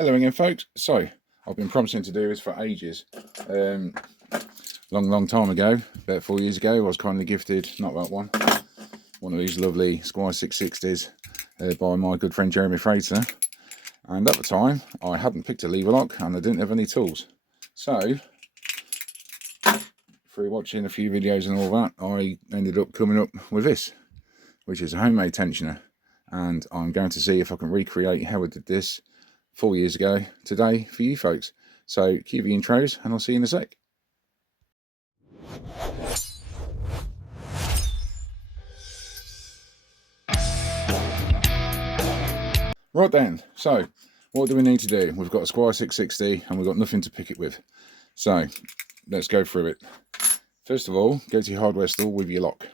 Hello again, folks. So I've been promising to do this for ages. Long time ago, about 4 years ago, I was kindly gifted, not that one of these lovely Squire 660s by my good friend Jeremy Fraser. And at the time, I hadn't picked a lever lock and I didn't have any tools. So, through watching a few videos and all that, I ended up coming up with this, which is a homemade tensioner. And I'm going to see if I can recreate how I did this 4 years ago today for you folks. So cue the intros and I'll see you in a sec. Right then, so what do we need to do? We've got a Squire 660 and we've got nothing to pick it with. So let's go through it. First of all, go to your hardware store with your lock.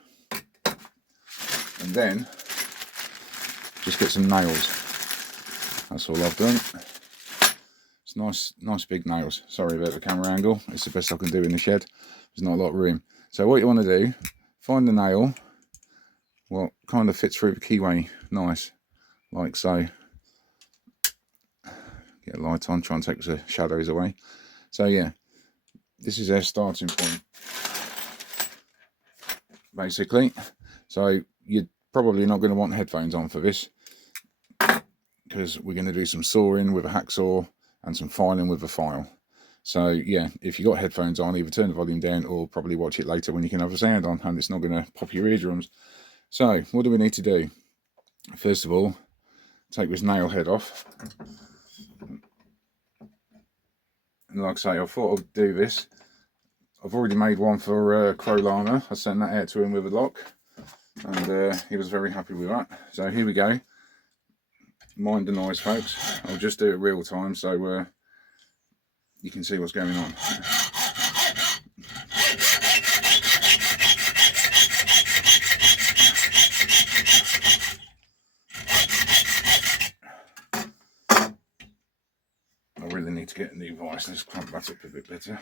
And then just get some nails. That's all I've done. It's nice big nails. Sorry about the camera angle. It's the best I can do in the shed. There's not a lot of room. So what you want to do, find the nail what kind of fits through the keyway nice, like so. Get a light on, try and take the shadows away. So yeah, this is our starting point, basically. So you're probably not going to want headphones on for this, because we're going to do some sawing with a hacksaw and some filing with a file. So yeah, if you've got headphones on, either turn the volume down or probably watch it later when you can have a sound on and it's not going to pop your eardrums. So what do we need to do? First of all, take this nail head off. And like I say, I thought I'd do this. I've already made one for Crow Llama. I sent that out to him with a lock and he was very happy with that. So here we go. Mind the noise, folks. I'll just do it real time so you can see what's going on. I really need to get a new vise. Let's clamp that up a bit better.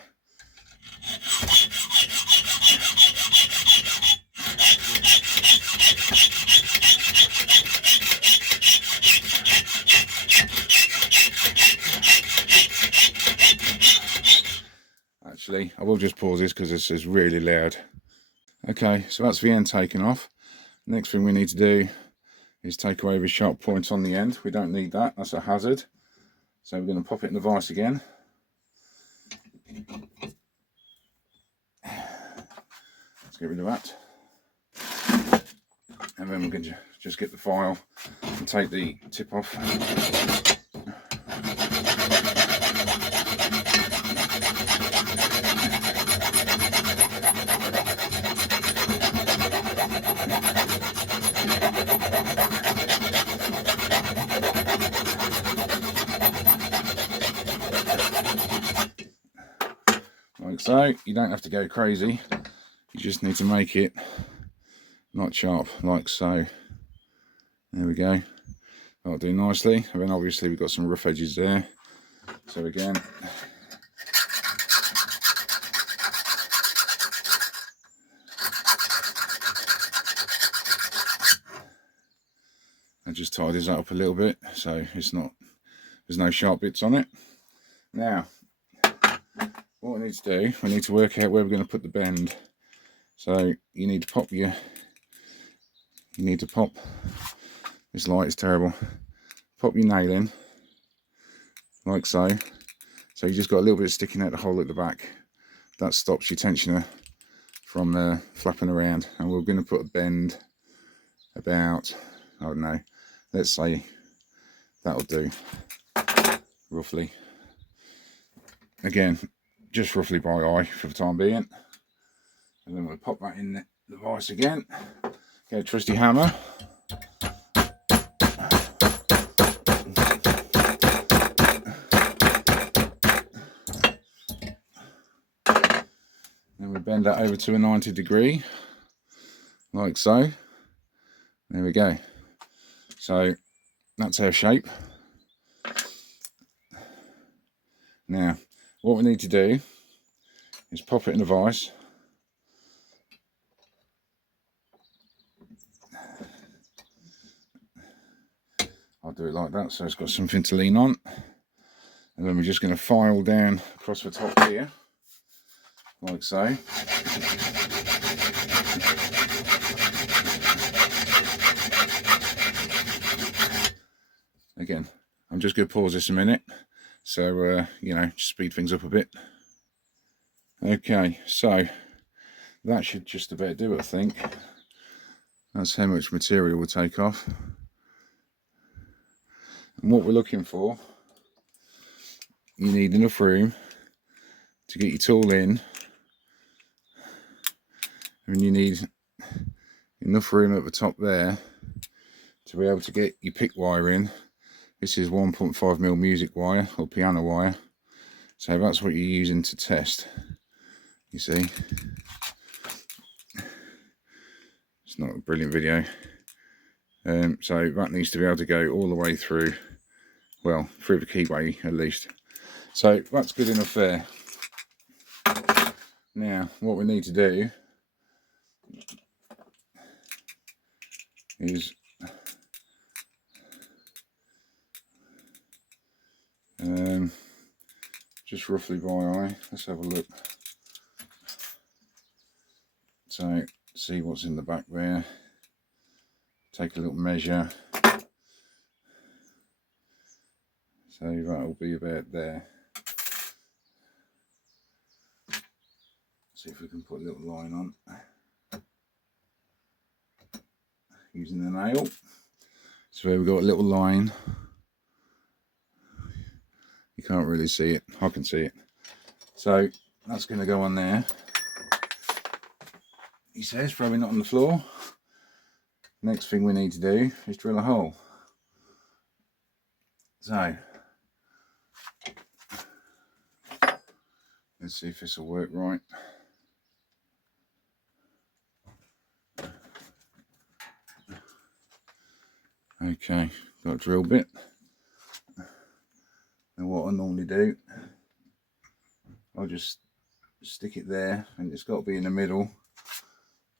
Actually, I will just pause this because this is really loud. Okay, so that's the end taken off. Next thing we need to do is take away the sharp point on the end. We don't need that, that's a hazard. So we're going to pop it in the vise again. Let's get rid of that. And then we're going to just get the file and take the tip off. Like so. You don't have to go crazy, you just need to make it not sharp, like so. There we go. That'll do nicely. And then obviously we've got some rough edges there, so again I just tidies that up a little bit so there's no sharp bits on it. Now what we need to do, we need to work out where we're going to put the bend. So you need to pop this light is terrible, pop your nail in like so. So you just got a little bit sticking out the hole at the back. That stops your tensioner from flapping around, and we're going to put a bend about, I don't know, let's say that'll do, roughly. Again, just roughly by eye for the time being. And then we'll pop that in the vise again. Get a trusty hammer. Then we bend that over to a 90 degree, like so. There we go. So that's our shape. Now, what we need to do is pop it in the vise. I'll do it like that so it's got something to lean on. And then we're just going to file down across the top here, like so. Again, I'm just going to pause this a minute, so you know, speed things up a bit. Okay, so that should just about do it, I think. That's how much material we'll take off. And what we're looking for, you need enough room to get your tool in, and you need enough room at the top there to be able to get your pick wire in. This is 1.5mm music wire or piano wire, so that's what you're using to test. You see, it's not a brilliant video, so that needs to be able to go all the way through, well, through the keyway at least. So that's good enough there. Now what we need to do is just roughly by eye, let's have a look. So see what's in the back there, take a little measure, so that'll be about there. See if we can put a little line on using the nail. So here we've got a little line. You can't really see it, I can see it. So that's going to go on there. He says probably not on the floor. Next thing we need to do is drill a hole. So let's see if this will work right. Okay, got a drill bit. And what I normally do, I'll just stick it there, and it's got to be in the middle.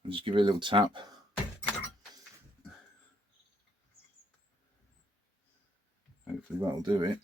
I'll just give it a little tap. Hopefully that'll do it.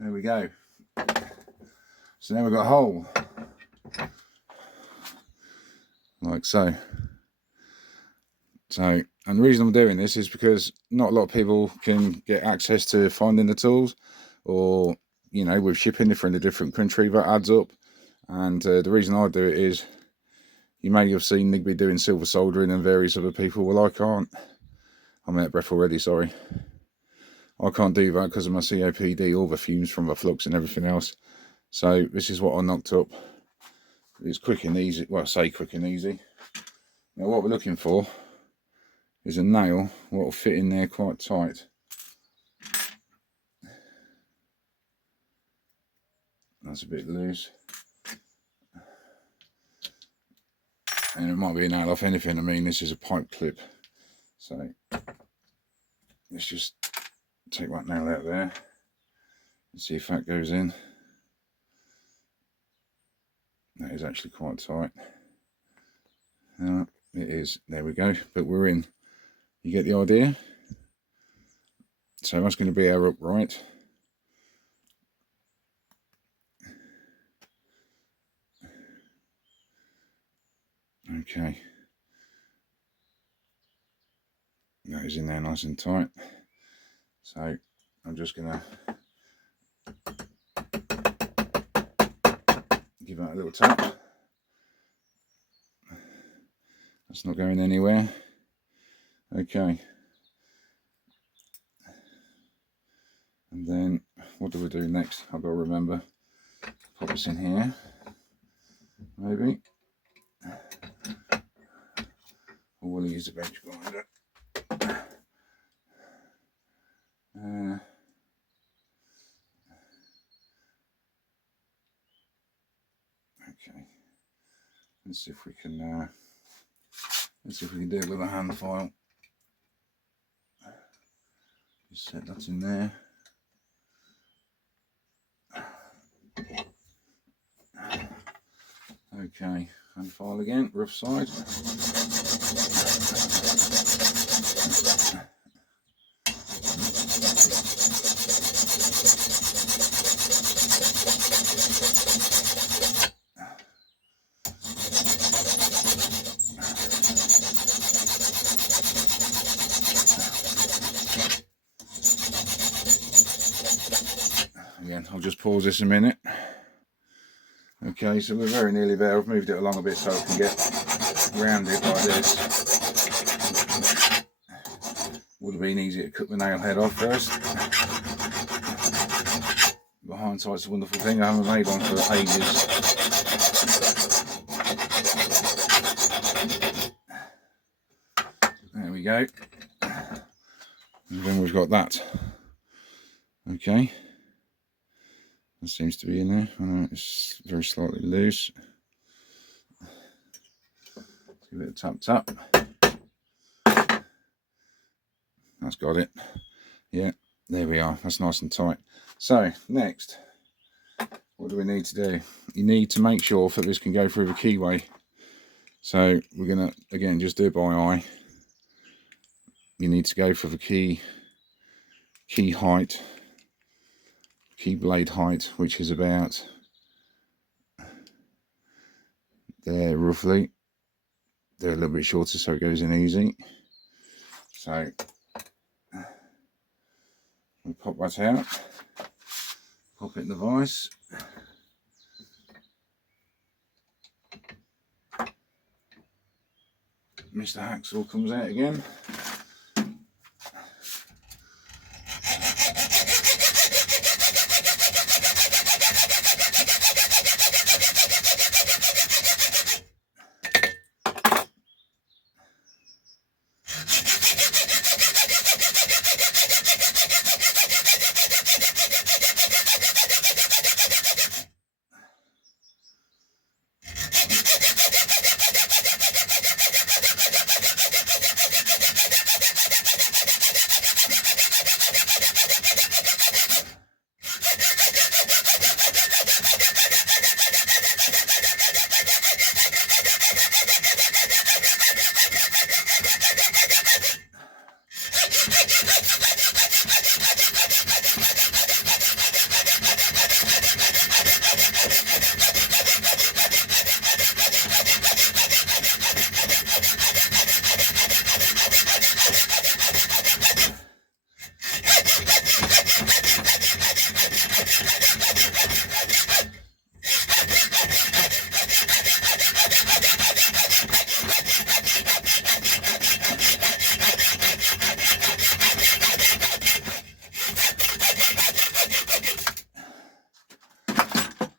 There we go. So now we've got a hole, like so. And the reason I'm doing this is because not a lot of people can get access to finding the tools, or, you know, with shipping if you're in a different country, that adds up. And the reason I do it is, you may have seen Nigby doing silver soldering and various other people. Well, I can't. I'm out of breath already, sorry. I can't do that because of my COPD, all the fumes from the flux and everything else. So this is what I knocked up. It's quick and easy. Well, I say quick and easy. Now what we're looking for is a nail what will fit in there quite tight. That's a bit loose. And it might be a nail off anything. I mean, this is a pipe clip. So let's just take that nail out there and see if that goes in. That is actually quite tight. It is. There we go. But we're in. You get the idea? So that's going to be our upright. Okay. That is in there nice and tight. So I'm just going to give that a little tap. That's not going anywhere. Okay. And then what do we do next? I've got to remember. Pop this in here. Maybe. Or we'll use a bench grinder. Okay, let's see if we can do it with a hand file. Just set that in there. Okay, hand file again, rough side. Again, I'll just pause this a minute. Okay, so we're very nearly there. I've moved it along a bit so I can get round it like this. Would have been easy to cut the nail head off first. But hindsight's a wonderful thing. I haven't made one for ages. There we go. And then we've got that. Okay. That seems to be in there. I know it's very slightly loose. Let's give it a tap tap. That's got it. Yeah, there we are. That's nice and tight. So next, what do we need to do? You need to make sure that this can go through the keyway. So we're gonna again just do it by eye. You need to go for the key height, key blade height, which is about there roughly. They're a little bit shorter so it goes in easy. So we pop that out, pop it in the vise. Mr. Hacksaw comes out again.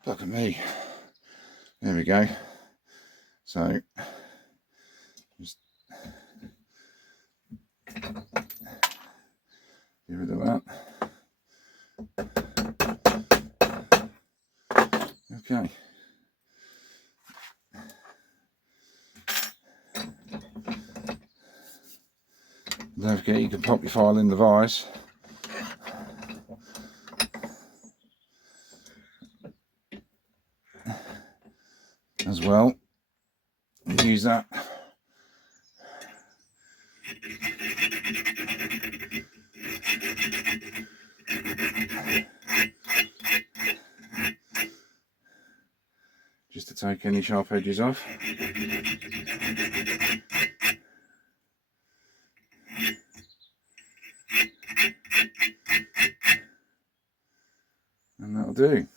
Look at me. There we go. So just get rid of that. Okay. Don't forget you can pop your file in the vise. As well. Use that. Just to take any sharp edges off. And that'll do.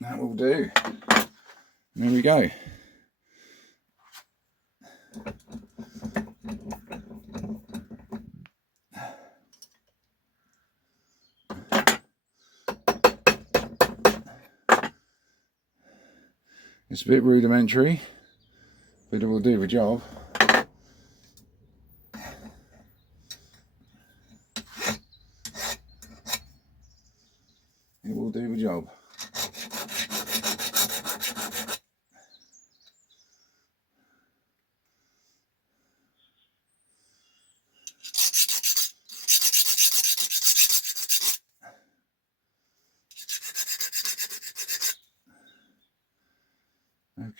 That will do. There we go. It's a bit rudimentary, but it will do the job. will do the job.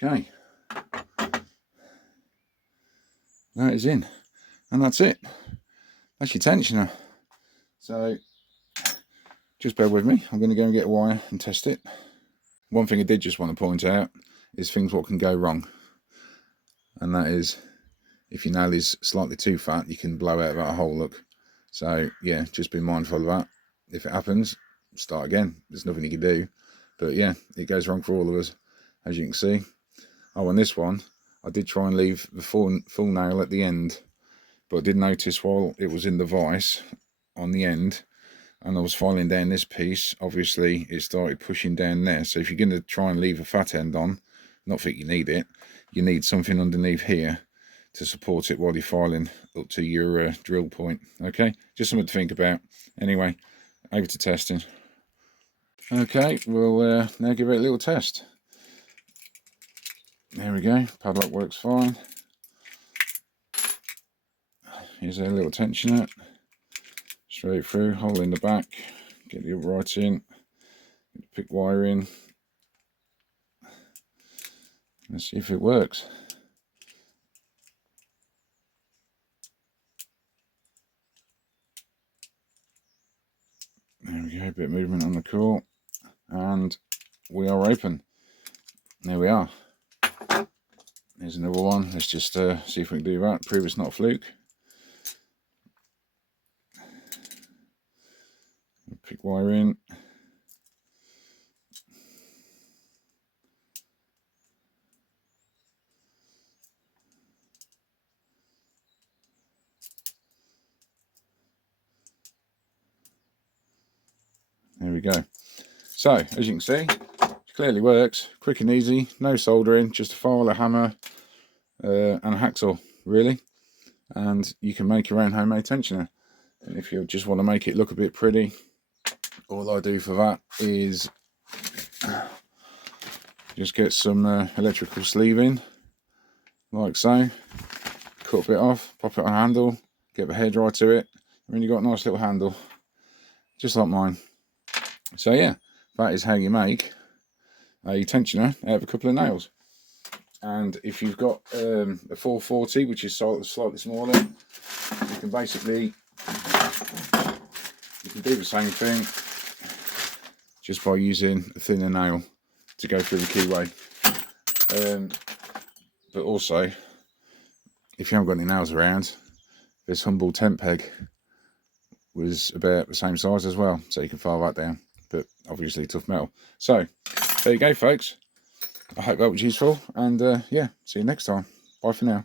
Okay, that is in, and that's it. That's your tensioner. So just bear with me. I'm going to go and get a wire and test it. One thing I did just want to point out is things what can go wrong, and that is if your nail is slightly too fat, you can blow out that hole, look. So yeah, just be mindful of that. If it happens, start again. There's nothing you can do, but yeah, it goes wrong for all of us, as you can see. Oh, on this one, I did try and leave the full nail at the end, but I did notice while it was in the vise on the end, and I was filing down this piece, obviously it started pushing down there. So if you're going to try and leave a fat end on, not think you need it, you need something underneath here to support it while you're filing up to your drill point. Okay, just something to think about. Anyway, over to testing. Okay, we'll now give it a little test. There we go, padlock works fine. Here's a little tensioner, straight through, hole in the back, get the upright in, get the pick wire in. Let's see if it works. There we go, a bit of movement on the core, and we are open. There we are. There's another one. Let's just see if we can do that. Prove it's not a fluke. Pick wire in. There we go. So, as you can see, it clearly works. Quick and easy, no soldering, just a file, a hammer, and a hacksaw, really. And you can make your own homemade tensioner. And if you just want to make it look a bit pretty, all I do for that is just get some electrical sleeving, like so, cut a bit off, pop it on a handle, get the hairdryer to it, and then you've got a nice little handle, just like mine. So yeah, that is how you make a tensioner out of a couple of nails. And if you've got a 440, which is slightly smaller, you can basically do the same thing just by using a thinner nail to go through the keyway. But also, if you haven't got any nails around, this humble tent peg was about the same size as well, so you can file that down, but obviously tough metal. So there you go, folks. I hope that was useful, and yeah, see you next time. Bye for now.